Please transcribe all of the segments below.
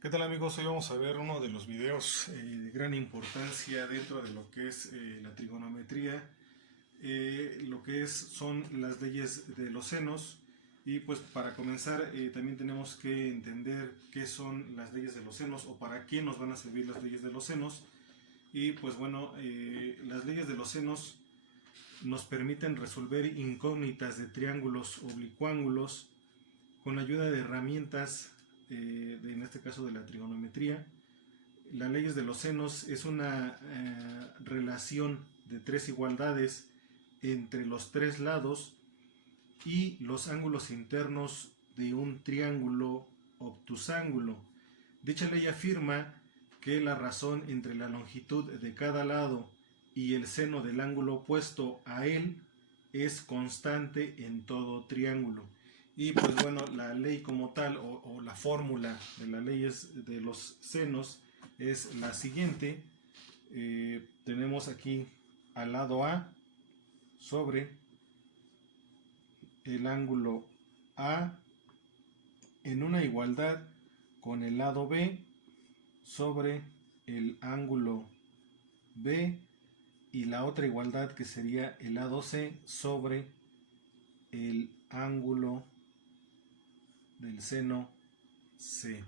¿Qué tal amigos? Hoy vamos a ver uno de los videos de gran importancia dentro de lo que es la trigonometría, lo que son las leyes de los senos. Y pues para comenzar también tenemos que entender qué son las leyes de los senos o para qué nos van a servir las leyes de los senos. Y pues bueno, las leyes de los senos nos permiten resolver incógnitas de triángulos oblicuángulos con ayuda de herramientas, en este caso de la trigonometría. Las leyes de los senos es una relación de tres igualdades entre los tres lados y los ángulos internos de un triángulo obtusángulo. Dicha ley afirma que la razón entre la longitud de cada lado y el seno del ángulo opuesto a él es constante en todo triángulo. Y pues bueno, la ley como tal o la fórmula de las leyes de los senos es la siguiente. Tenemos aquí al lado A sobre el ángulo A en una igualdad con el lado B sobre el ángulo B, y la otra igualdad que sería el lado C sobre el ángulo del seno C.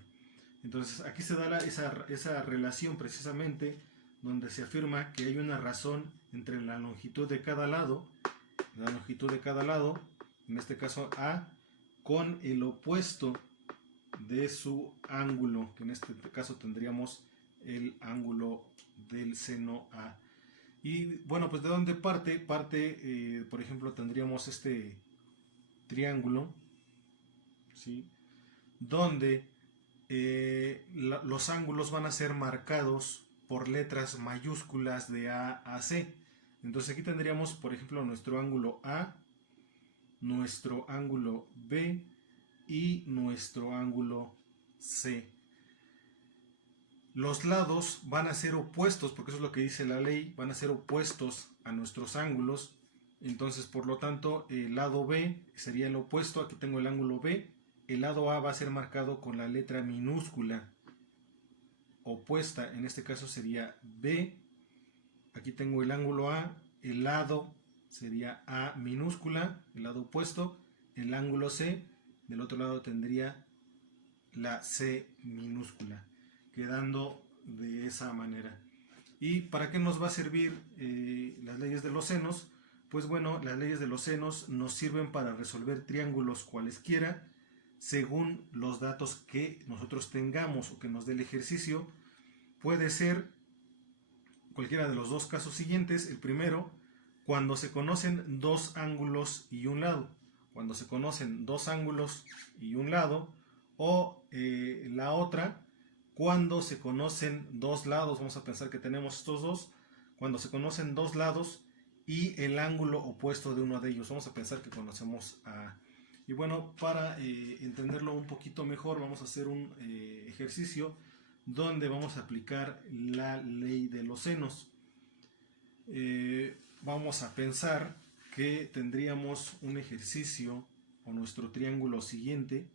Entonces aquí se da esa relación precisamente donde se afirma que hay una razón entre la longitud de cada lado, en este caso A, con el opuesto de su ángulo, que en este caso tendríamos el ángulo del seno A. Y bueno, pues de dónde parte, por ejemplo, tendríamos este triángulo, ¿sí?, donde los ángulos van a ser marcados por letras mayúsculas de A a C. Entonces aquí tendríamos, por ejemplo, nuestro ángulo A, nuestro ángulo B y nuestro ángulo C. Los lados van a ser opuestos, porque eso es lo que dice la ley, van a ser opuestos a nuestros ángulos. Entonces, por lo tanto, el lado B sería el opuesto. Aquí tengo el ángulo B. El lado A va a ser marcado con la letra minúscula opuesta, en este caso sería B. Aquí tengo el ángulo A, el lado sería A minúscula, el lado opuesto. El ángulo C, del otro lado tendría la C minúscula, quedando de esa manera. ¿Y para qué nos va a servir las leyes de los senos? Pues bueno, las leyes de los senos nos sirven para resolver triángulos cualesquiera según los datos que nosotros tengamos o que nos dé el ejercicio. Puede ser cualquiera de los dos casos siguientes. El primero, cuando se conocen dos ángulos y un lado. Cuando se conocen dos ángulos y un lado. O la otra, cuando se conocen dos lados. Vamos a pensar que tenemos estos dos. Cuando se conocen dos lados y el ángulo opuesto de uno de ellos. Vamos a pensar que conocemos a... Y bueno, para entenderlo un poquito mejor, vamos a hacer un ejercicio donde vamos a aplicar la ley de los senos. Vamos a pensar que tendríamos un ejercicio o nuestro triángulo siguiente.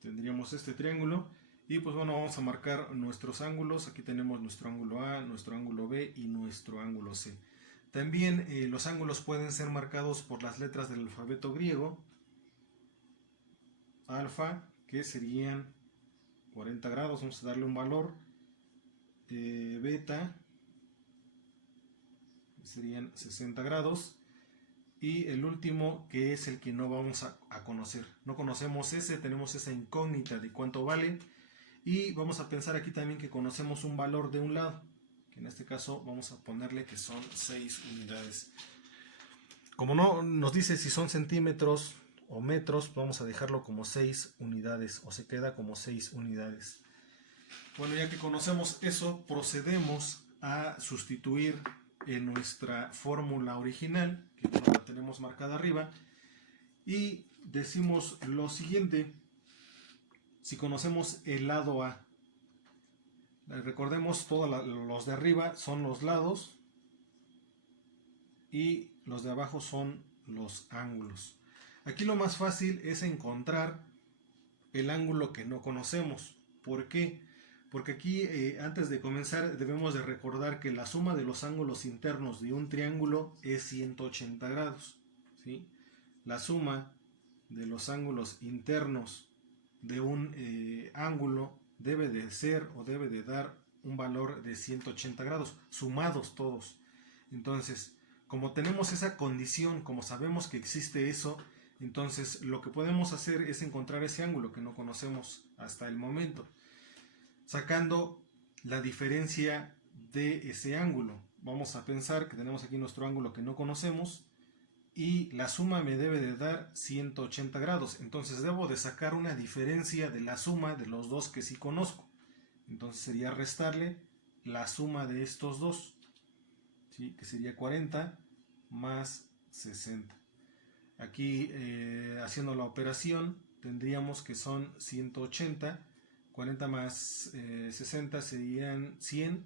Tendríamos este triángulo. Y pues bueno, vamos a marcar nuestros ángulos. Aquí tenemos nuestro ángulo A, nuestro ángulo B y nuestro ángulo C. También los ángulos pueden ser marcados por las letras del alfabeto griego. Alfa, que serían 40 grados, vamos a darle un valor. Beta, serían 60 grados. Y el último, que es el que no vamos a conocer. No conocemos ese, tenemos esa incógnita de cuánto vale. Y vamos a pensar aquí también que conocemos un valor de un lado, que en este caso vamos a ponerle que son 6 unidades. Como no nos dice si son centímetros o metros, vamos a dejarlo como 6 unidades, o se queda como 6 unidades. Bueno, ya que conocemos eso, procedemos a sustituir en nuestra fórmula original, que la tenemos marcada arriba, y decimos lo siguiente. si conocemos el lado A. Recordemos, todos los de arriba son los lados y los de abajo son los ángulos. Aquí lo más fácil es encontrar el ángulo que no conocemos. ¿Por qué? Porque aquí antes de comenzar debemos de recordar que la suma de los ángulos internos de un triángulo es 180 grados, ¿sí? La suma de los ángulos internos de un ángulo debe de ser o debe de dar un valor de 180 grados, sumados todos. Entonces, como tenemos esa condición, como sabemos que existe eso, entonces lo que podemos hacer es encontrar ese ángulo que no conocemos hasta el momento, sacando la diferencia de ese ángulo. Vamos a pensar que tenemos aquí nuestro ángulo que no conocemos y la suma me debe de dar 180 grados. Entonces debo de sacar una diferencia de la suma de los dos que sí conozco. Entonces sería restarle la suma de estos dos, ¿sí? Que sería 40 más 60. Aquí haciendo la operación tendríamos que son 180, 40 más 60 serían 100,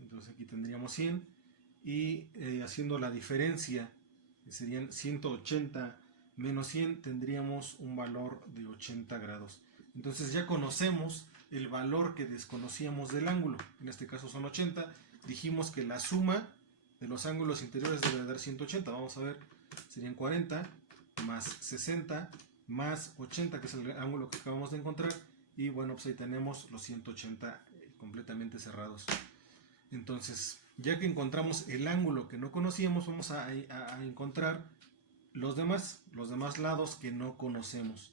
entonces aquí tendríamos 100 y haciendo la diferencia serían 180 menos 100, tendríamos un valor de 80 grados. Entonces ya conocemos el valor que desconocíamos del ángulo, en este caso son 80, dijimos que la suma de los ángulos interiores debe dar 180, vamos a ver, serían 40 más 60 más 80, que es el ángulo que acabamos de encontrar, y bueno, pues ahí tenemos los 180 completamente cerrados. Entonces, ya que encontramos el ángulo que no conocíamos, vamos a encontrar los demás lados que no conocemos.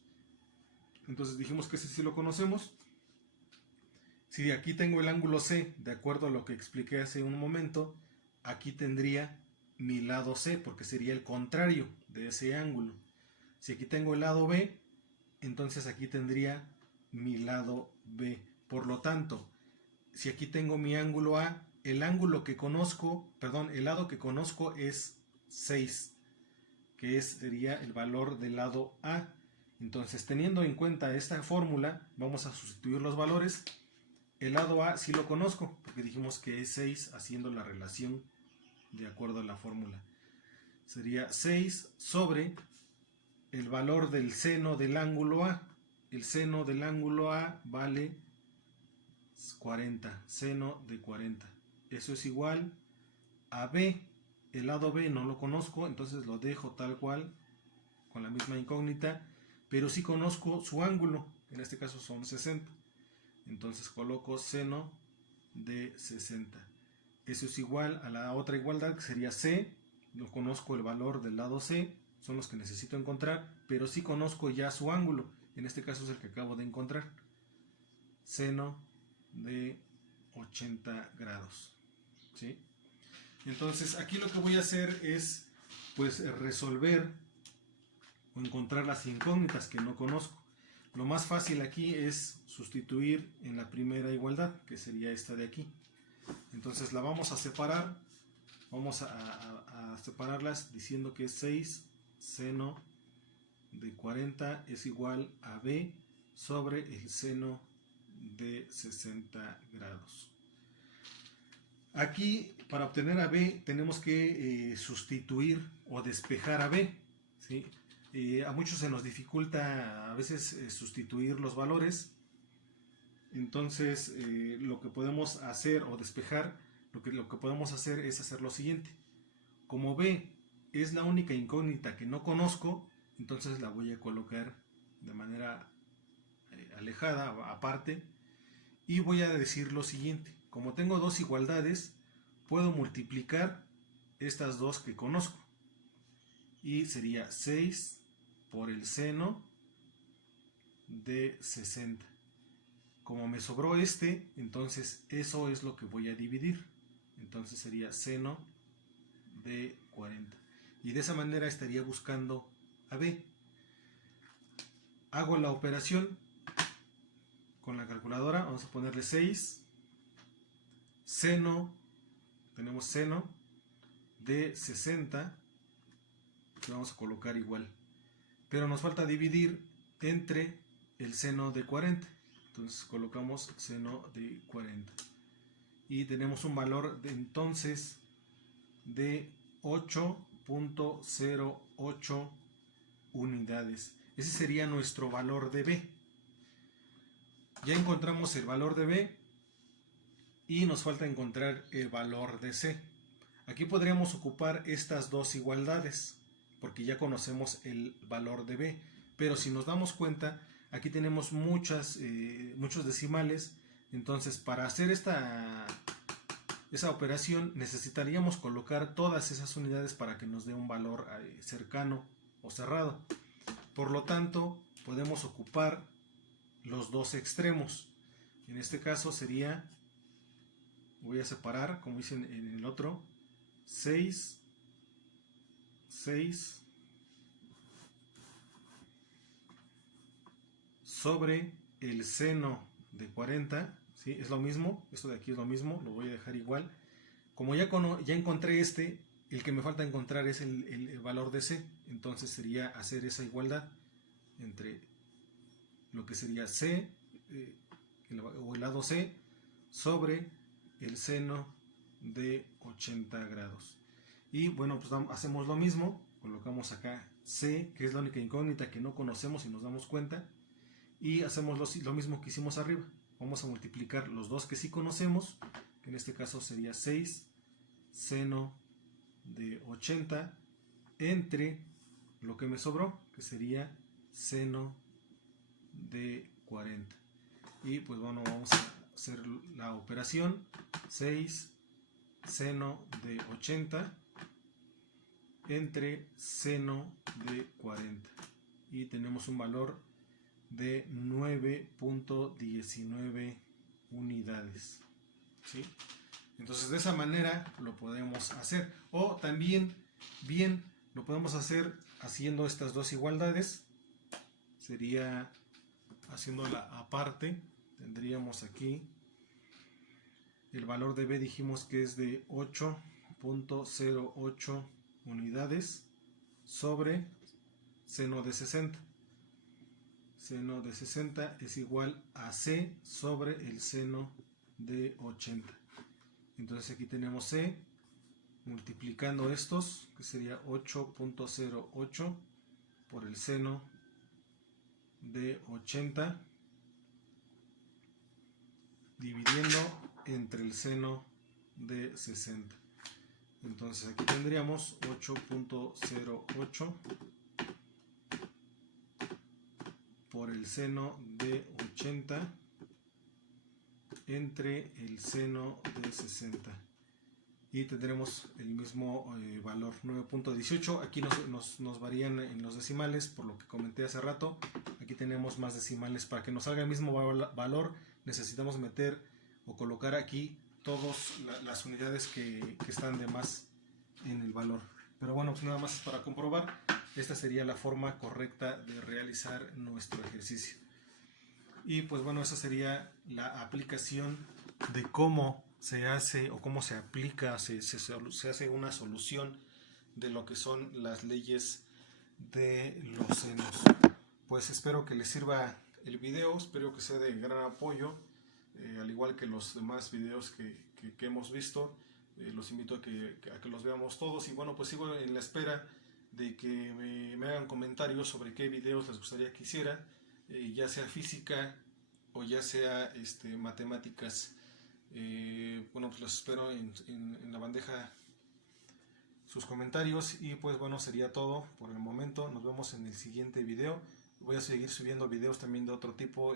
Entonces dijimos que ese sí lo conocemos. Si aquí tengo el ángulo C, de acuerdo a lo que expliqué hace un momento, aquí tendría mi lado C, porque sería el contrario de ese ángulo. Si aquí tengo el lado B, entonces aquí tendría mi lado B. Por lo tanto, si aquí tengo mi ángulo A, el ángulo que conozco, el lado que conozco es 6, que sería el valor del lado A. Entonces, teniendo en cuenta esta fórmula, vamos a sustituir los valores. El lado A sí lo conozco, porque dijimos que es 6 haciendo la relación de acuerdo a la fórmula. Sería 6 sobre el valor del seno del ángulo A. El seno del ángulo A vale 40, seno de 40. Eso es igual a B. El lado B no lo conozco, entonces lo dejo tal cual, con la misma incógnita, pero sí conozco su ángulo, en este caso son 60. Entonces coloco seno de 60. Eso es igual a la otra igualdad, que sería C. No conozco el valor del lado C, son los que necesito encontrar, pero sí conozco ya su ángulo, en este caso es el que acabo de encontrar. Seno de 80 grados. ¿Sí? Entonces aquí lo que voy a hacer es pues resolver o encontrar las incógnitas que no conozco. Lo más fácil aquí es sustituir en la primera igualdad, que sería esta de aquí. Entonces la vamos a separar, vamos a separarlas diciendo que 6 seno de 40 es igual a B sobre el seno de 60 grados. Aquí, para obtener a B, tenemos que sustituir o despejar a B, ¿sí? A muchos se nos dificulta a veces sustituir los valores. Entonces, lo que podemos hacer o despejar, lo que podemos hacer es hacer lo siguiente. Como B es la única incógnita que no conozco, entonces la voy a colocar de manera alejada, aparte, y voy a decir lo siguiente. Como tengo dos igualdades, puedo multiplicar estas dos que conozco. Y sería 6 por el seno de 60. Como me sobró este, entonces eso es lo que voy a dividir. Entonces sería seno de 40. Y de esa manera estaría buscando a B. Hago la operación con la calculadora. Vamos a ponerle 6. Seno, tenemos seno de 60, que vamos a colocar igual, pero nos falta dividir entre el seno de 40. Entonces colocamos seno de 40. Y tenemos un valor de entonces de 8.08 unidades. Ese sería nuestro valor de B. Ya encontramos el valor de B y nos falta encontrar el valor de C. Aquí podríamos ocupar estas dos igualdades porque ya conocemos el valor de B, pero si nos damos cuenta aquí tenemos muchos decimales. Entonces para hacer esa operación necesitaríamos colocar todas esas unidades para que nos dé un valor cercano o cerrado. Por lo tanto podemos ocupar los dos extremos. En este caso sería, voy a separar como hice en el otro, 6 sobre el seno de 40, ¿sí? Es lo mismo, esto de aquí es lo mismo, lo voy a dejar igual. Como ya encontré el que me falta encontrar es el valor de C, entonces sería hacer esa igualdad entre lo que sería C, o el lado C, sobre el seno de 80 grados. Y bueno, pues hacemos lo mismo, colocamos acá C, que es la única incógnita que no conocemos y nos damos cuenta, y hacemos lo mismo que hicimos arriba. Vamos a multiplicar los dos que sí conocemos, que en este caso sería 6 seno de 80 entre lo que me sobró, que sería seno de 40. Y pues bueno, vamos a hacer la operación. 6 seno de 80 entre seno de 40 y tenemos un valor de 9.19 unidades, ¿sí? Entonces de esa manera lo podemos hacer, o también bien lo podemos hacer haciendo estas dos igualdades. Sería haciéndola aparte. Tendríamos aquí el valor de B, dijimos que es de 8.08 unidades sobre seno de 60. Seno de 60 es igual a C sobre el seno de 80. Entonces aquí tenemos C, multiplicando estos, que sería 8.08 por el seno de 80, dividiendo entre el seno de 60. Entonces aquí tendríamos 8.08 por el seno de 80 entre el seno de 60 y tendremos el mismo valor, 9.18. Aquí nos varían en los decimales, por lo que comenté hace rato. Aquí tenemos más decimales. Para que nos salga el mismo valor necesitamos meter o colocar aquí todas las unidades que están de más en el valor. Pero bueno, pues nada más para comprobar. Esta sería la forma correcta de realizar nuestro ejercicio. Y pues bueno, esa sería la aplicación de cómo se hace o cómo se aplica, se hace una solución de lo que son las leyes de los senos. Pues espero que les sirva el video, espero que sea de gran apoyo, al igual que los demás videos que hemos visto. Los invito a que los veamos todos, y bueno, pues sigo en la espera de que me hagan comentarios sobre qué videos les gustaría que hiciera, ya sea física o ya sea matemáticas. Bueno, pues los espero en la bandeja sus comentarios, y pues bueno, sería todo por el momento. Nos vemos en el siguiente video. Voy a seguir subiendo videos también de otro tipo,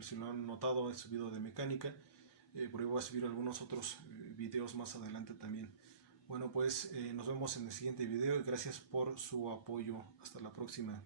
si lo han notado he subido de mecánica, por ahí voy a subir algunos otros videos más adelante también. Bueno, pues nos vemos en el siguiente video y gracias por su apoyo. Hasta la próxima.